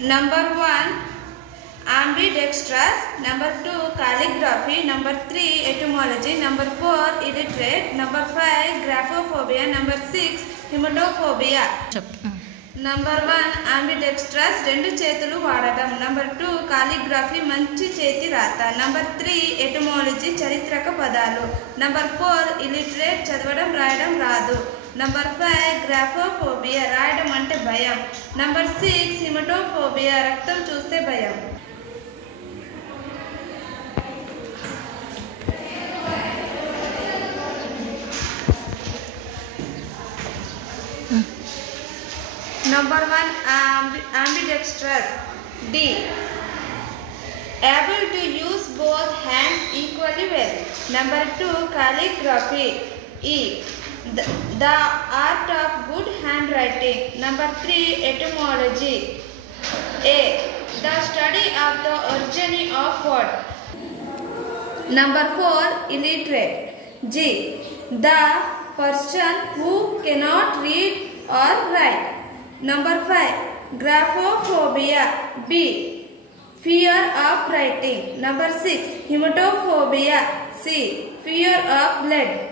Number 1, ambidextrous. Number 2, calligraphy. Number 3, etymology. Number 4, illiterate. Number 5, graphophobia. Number 6, hematophobia. Number 1, ambidextrous, రెండు చేతులు వాడటం. Number 2, calligraphy, మంచి చేతి రాత. Number 3, etymology, చరిత్రక పదాలు. Number 4, illiterate, చదవడం రాయడం రాదు. Number 5, graphophobia, రాయడం అంటే భయం. Number 6, hematophobia, రక్తం చూస్తే భయం. Number 1, ambidextrous. D, able to use both hands equally well. Number 2, calligraphy. E, the art of good handwriting. Number 3, etymology. A, the study of the origin of word. Number 4, illiterate. G, the person who cannot read or write. Number 5, graphophobia. B, fear of writing. Number 6, hematophobia. C, fear of blood.